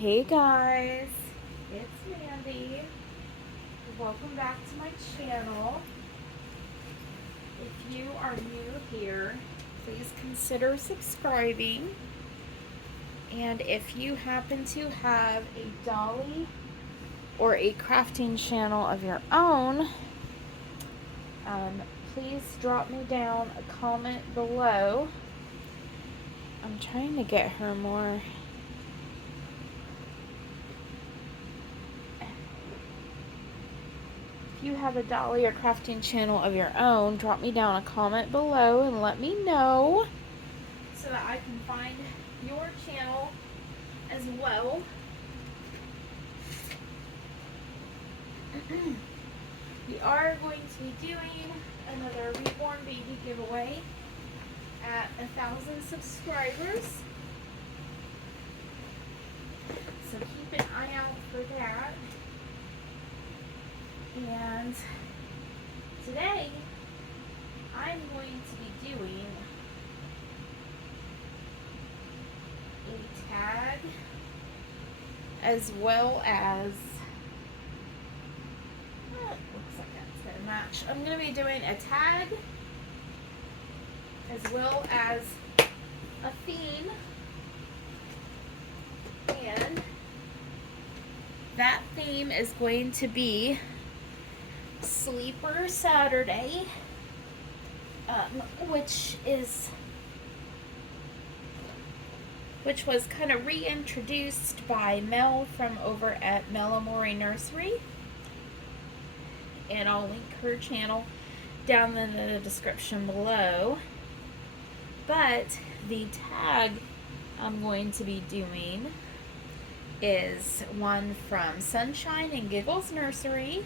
Hey guys, it's Mandy. Welcome back to my channel. If you are new here, please consider subscribing. And if you happen to have a dolly or a crafting channel of your own, please drop me down a comment below. I'm trying to get her more. If you have a dolly or crafting channel of your own, drop me down a comment below and let me know so that I can find your channel as well. We are going to be doing another Reborn baby giveaway at 1,000 subscribers. So keep an eye out for that. And today I'm going to be doing a tag as well as looks like that's gonna match. I'm gonna be doing a tag as well as a theme, and that theme is going to be Sleeper Saturday, which was kind of reintroduced by Mel from over at Amorè Nursery, and I'll link her channel down in the description below. But the tag I'm going to be doing is one from Sunshine and Giggles Nursery,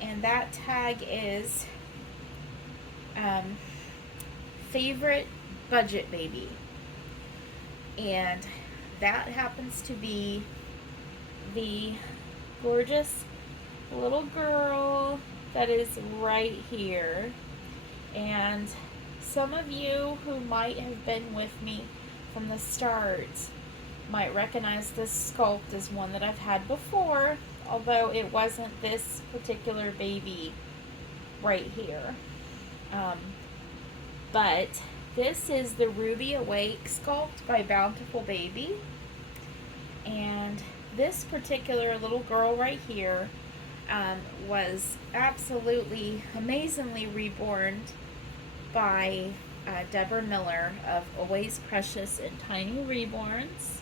and that tag is favorite budget baby, and that happens to be the gorgeous little girl that is right here. And some of you who might have been with me from the start might recognize this sculpt as one that I've had before, although it wasn't this particular baby right here. But this is the Ruby Awake sculpt by Bountiful Baby, and this particular little girl right here was absolutely amazingly reborn by Deborah Miller of Always Precious and Tiny Reborns.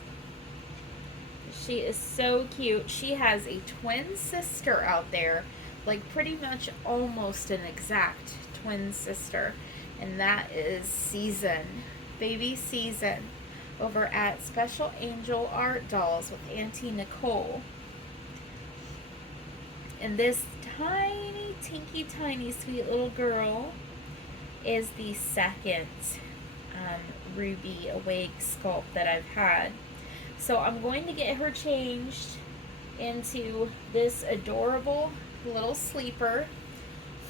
She is so cute. She has a twin sister out there, like pretty much almost an exact twin sister, and that is Season, baby Season, over at Special Angel Art Dolls with Auntie Nicole. And this tiny, tinky, tiny, sweet little girl is the second Ruby Awake sculpt that I've had. So I'm going to get her changed into this adorable little sleeper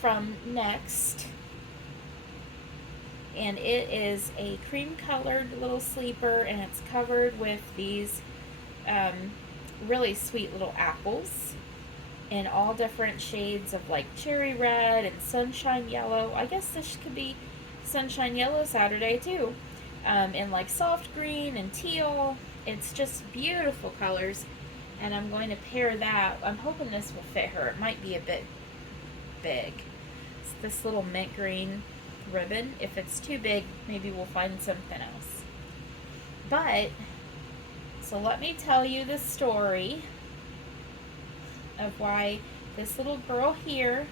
from Next. And it is a cream colored little sleeper, and it's covered with these really sweet little apples in all different shades of like cherry red and sunshine yellow. I guess this could be sunshine yellow Saturday too. And like soft green and teal. It's just beautiful colors, and I'm going to pair that. I'm hoping this will fit her. It might be a bit big. It's this little mint green ribbon. If it's too big, maybe we'll find something else. But, so let me tell you the story of why this little girl here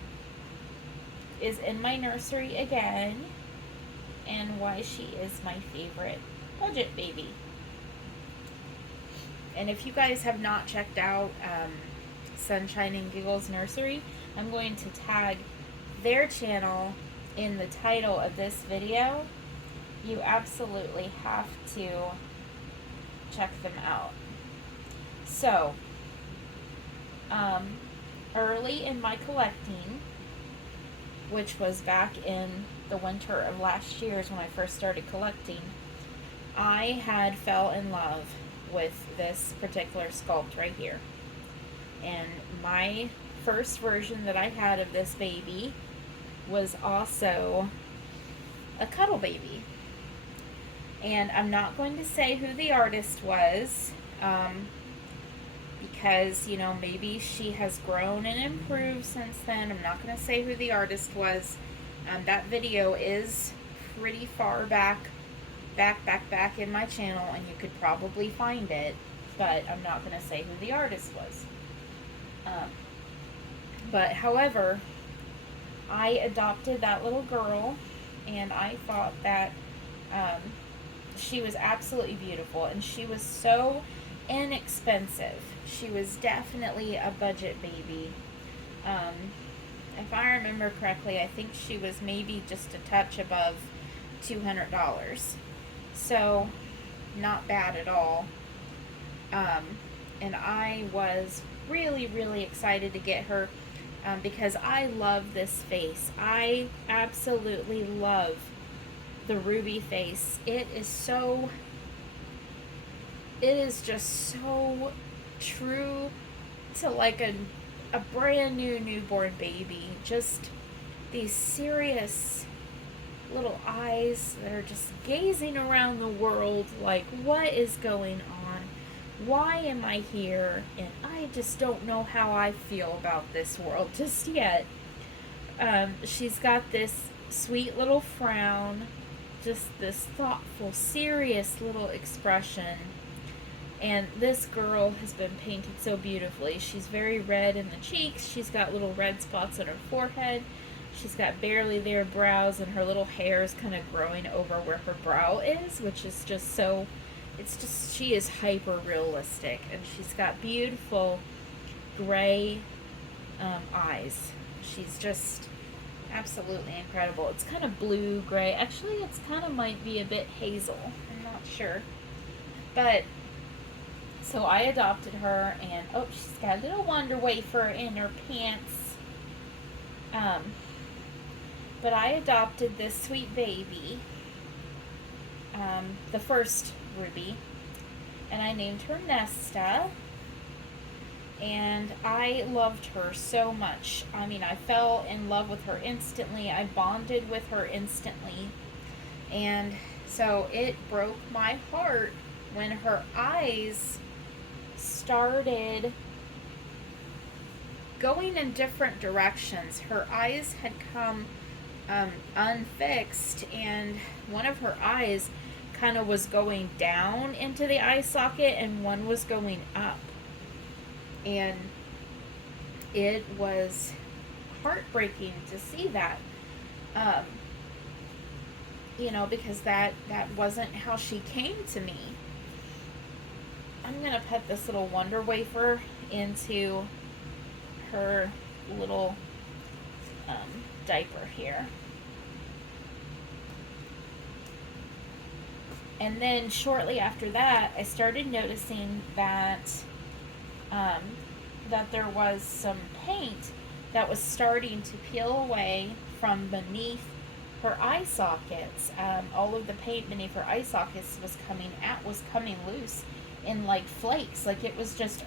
is in my nursery again, and why she is my favorite budget baby. And if you guys have not checked out Sunshine and Giggles Nursery, I'm going to tag their channel in the title of this video. You absolutely have to check them out. So, early in my collecting, which was back in the winter of last year when I first started collecting, I had fell in love with this particular sculpt right here. And my first version that I had of this baby was also a cuddle baby. And I'm not going to say who the artist was, because, you know, maybe she has grown and improved since then. I'm not going to say who the artist was. That video is pretty far back in my channel, and you could probably find it, but I'm not going to say who the artist was. But however, I adopted that little girl, and I thought that she was absolutely beautiful, and she was so inexpensive. She was definitely a budget baby. If I remember correctly, I think she was maybe just a touch above $200. So, not bad at all. And I was really, really excited to get her because I love this face. I absolutely love the ruby face. It is just so true to like a brand new newborn baby. Just these serious little eyes that are just gazing around the world like, what is going on? Why am I here? And I just don't know how I feel about this world just yet. She's got this sweet little frown, just this thoughtful, serious little expression. And this girl has been painted so beautifully. She's very red in the cheeks. She's got little red spots on her forehead. She's got barely there brows, and her little hair is kind of growing over where her brow is, which is just so, she is hyper realistic. And she's got beautiful gray eyes. She's just absolutely incredible. It's kind of blue gray. Actually, it's kind of might be a bit hazel. I'm not sure. But so I adopted her, and oh, she's got a little Wonder Wafer in her pants. But I adopted this sweet baby, the first Ruby, and I named her Nesta, and I loved her so much. I mean, I fell in love with her instantly. I bonded with her instantly, and so it broke my heart when her eyes started going in different directions. Her eyes had come unfixed, and one of her eyes kind of was going down into the eye socket, and one was going up. And it was heartbreaking to see that. You know, because that wasn't how she came to me. I'm going to put this little Wonder Wafer into her little diaper here. And then shortly after that, I started noticing that that there was some paint that was starting to peel away from beneath her eye sockets. All of the paint beneath her eye sockets was coming loose in like flakes, like it was just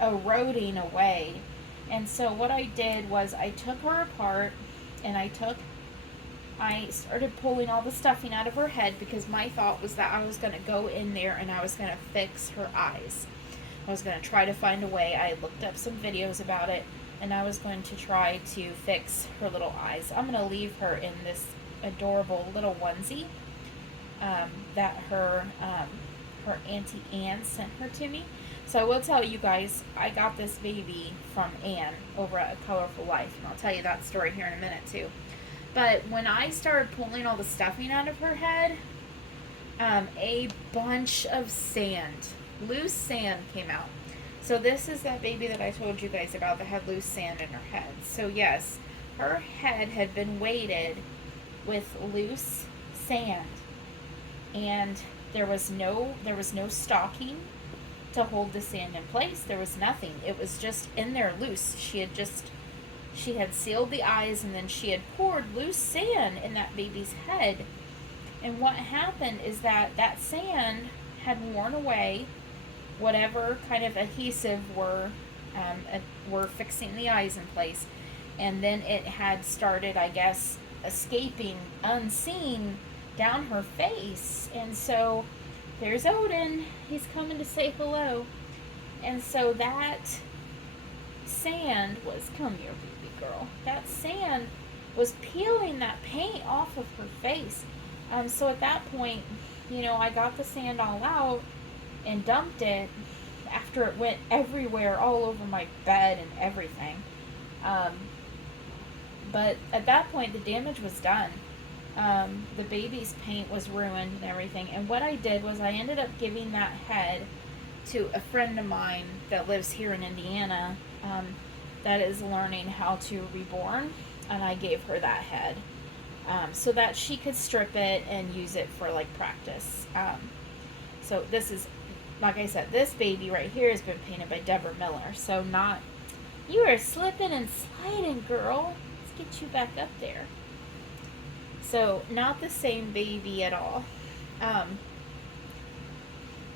eroding away. And so what I did was I took her apart, and I started pulling all the stuffing out of her head, because my thought was that I was going to go in there and I was going to fix her eyes. I was going to try to find a way. I looked up some videos about it, and I was going to try to fix her little eyes. I'm going to leave her in this adorable little onesie that her Auntie Ann sent her to me. So I will tell you guys, I got this baby from Ann over at A Colorful Life, and I'll tell you that story here in a minute too. But when I started pulling all the stuffing out of her head, a bunch of sand, loose sand, came out. So this is that baby that I told you guys about that had loose sand in her head. So yes, her head had been weighted with loose sand, and there was no stocking to hold the sand in place. There was nothing. It was just in there loose. She had sealed the eyes, and then she had poured loose sand in that baby's head. And what happened is that sand had worn away, whatever kind of adhesive were fixing the eyes in place. And then it had started, I guess, escaping unseen down her face. And so there's Odin. He's coming to say hello. And so that sand was, come here, baby girl. That sand was peeling that paint off of her face. So at that point, I got the sand all out and dumped it after it went everywhere, all over my bed and everything. But at that point, the damage was done. The baby's paint was ruined and everything. And what I did was I ended up giving that head to a friend of mine that lives here in Indiana that is learning how to reborn. And I gave her that head so that she could strip it and use it for like practice. So this is, like I said, this baby right here has been painted by Deborah Miller. So not, you are slipping and sliding, girl. Let's get you back up there. So not the same baby at all.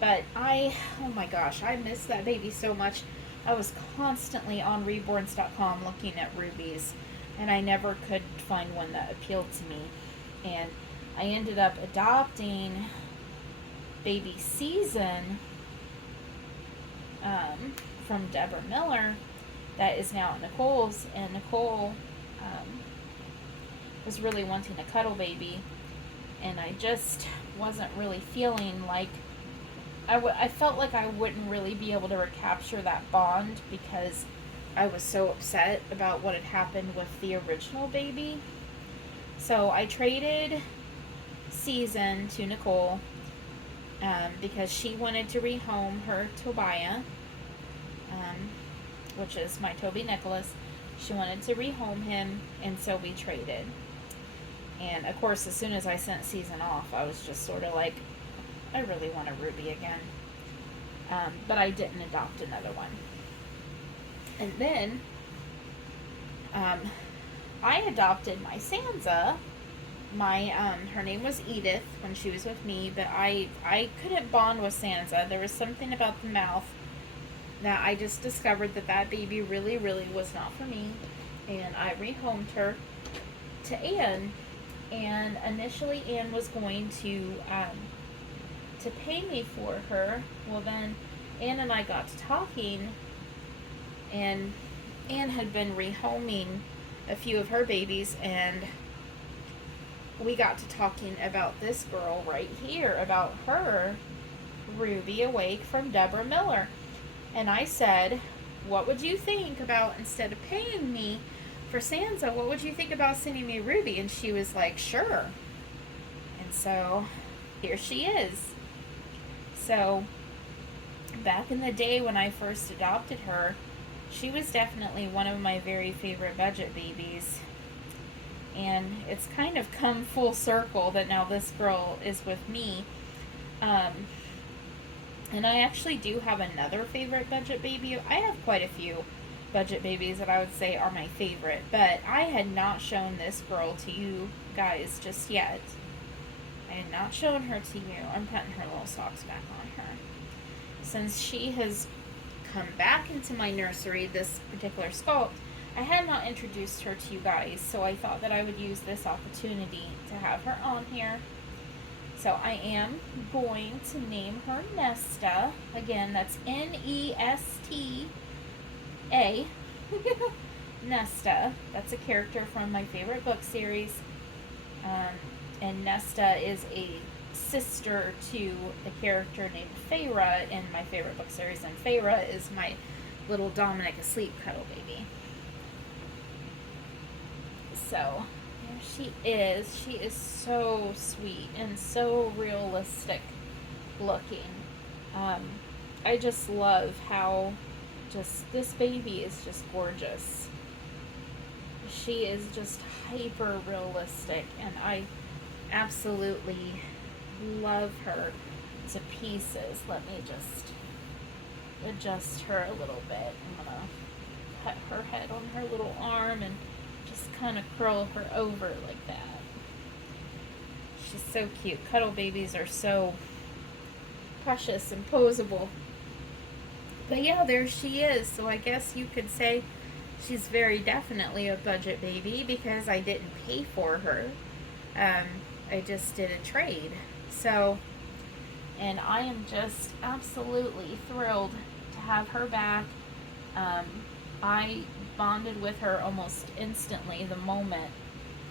But oh my gosh, I miss that baby so much. I was constantly on reborns.com looking at rubies, and I never could find one that appealed to me. And I ended up adopting baby Season from Deborah Miller that is now at Nicole's, and Nicole was really wanting a cuddle baby, and I just wasn't really feeling like I felt like I wouldn't really be able to recapture that bond because I was so upset about what had happened with the original baby. So I traded Season to Nicole because she wanted to rehome her Tobiah, which is my Toby Nicholas. She wanted to rehome him, and so we traded. And of course, as soon as I sent Season off, I was just sort of like, I really want a Ruby again. But I didn't adopt another one. And then I adopted my Sansa. Her name was Edith when she was with me, but I couldn't bond with Sansa. There was something about the mouth that I just discovered that baby really, really was not for me. And I rehomed her to Anne. And initially Anne was going to pay me for her. Well, then Anne and I got to talking, and Anne had been rehoming a few of her babies, and we got to talking about this girl right here, about her Ruby Awake from Deborah Miller. And I said, what would you think about, instead of paying me for Sansa, what would you think about sending me Ruby? And she was like, sure. And so here she is. So back in the day when I first adopted her, she was definitely one of my very favorite budget babies. And it's kind of come full circle that now this girl is with me. And I actually do have another favorite budget baby. I have quite a few budget babies that I would say are my favorite, but I had not shown this girl to you guys just yet. I had not shown her to you. I'm putting her little socks back on her. Since she has come back into my nursery, this particular sculpt, I had not introduced her to you guys, so I thought that I would use this opportunity to have her on here. So I am going to name her Nesta. Again, that's Nesta. Nesta. That's a character from my favorite book series. And Nesta is a sister to a character named Feyre in my favorite book series. And Feyre is my little Dominic asleep cuddle baby. So there she is. She is so sweet and so realistic looking. I just love how this baby is just gorgeous. She is just hyper realistic, and I absolutely love her to pieces. Let me just adjust her a little bit. I'm gonna cut her head on her little arm and just kind of curl her over like that. She's so cute. Cuddle babies are so precious and posable. But yeah, there she is. So I guess you could say she's very definitely a budget baby because I didn't pay for her. Um, I just did a trade. So, and I am just absolutely thrilled to have her back. Um, I bonded with her almost instantly the moment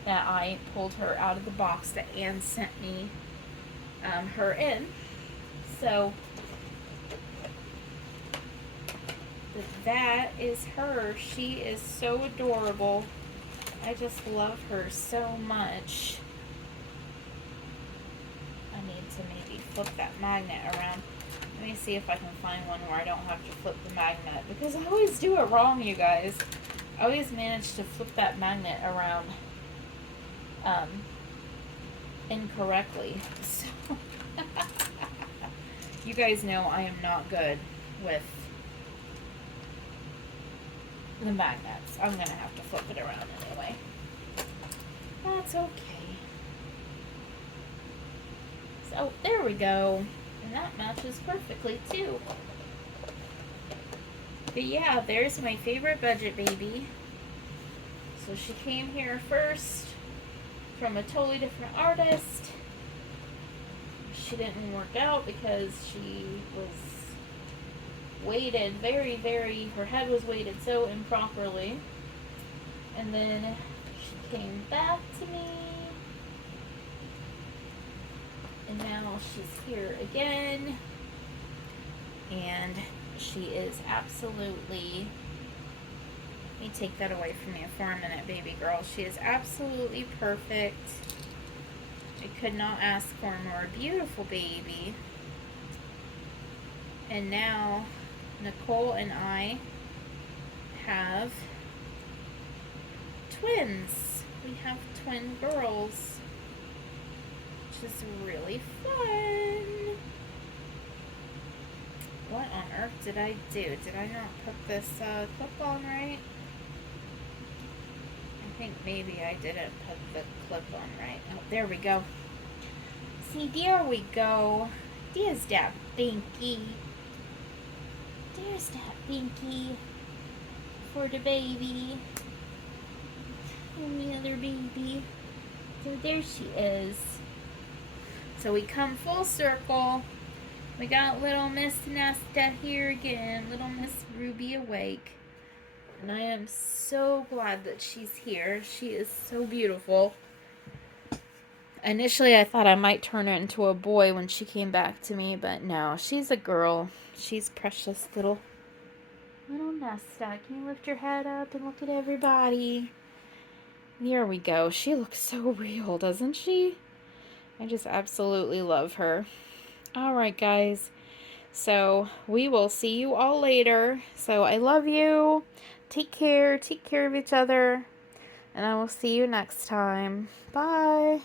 that I pulled her out of the box that Anne sent me her in. So that is her. She is so adorable. I just love her so much. I need to maybe flip that magnet around. Let me see if I can find one where I don't have to flip the magnet, because I always do it wrong, you guys. I always manage to flip that magnet around um, incorrectly. So you guys know I am not good with the magnets. I'm gonna have to flip it around anyway. That's okay. So there we go. And that matches perfectly too. But yeah, there's my favorite budget baby. So she came here first from a totally different artist. She didn't work out because she was weighted her head was weighted so improperly. And then she came back to me. And now she's here again. And she is absolutely, let me take that away from you for a minute, baby girl. She is absolutely perfect. I could not ask for a more beautiful baby. And now Nicole and I have twins. We have twin girls, which is really fun. What on earth did I do? Did I not put this clip on right? I think maybe I didn't put the clip on right. Oh, there we go. See, there we go. There's that binky. There's that binky for the baby. And the other baby. So there she is. So we come full circle. We got little Miss Nesta here again. Little Miss Ruby awake. And I am so glad that she's here. She is so beautiful. Initially, I thought I might turn her into a boy when she came back to me, but no, she's a girl. She's precious little Nesta. Can you lift your head up and look at everybody? There we go. She looks so real, doesn't she? I just absolutely love her. All right, guys. So we will see you all later. So I love you. Take care. Take care of each other. And I will see you next time. Bye.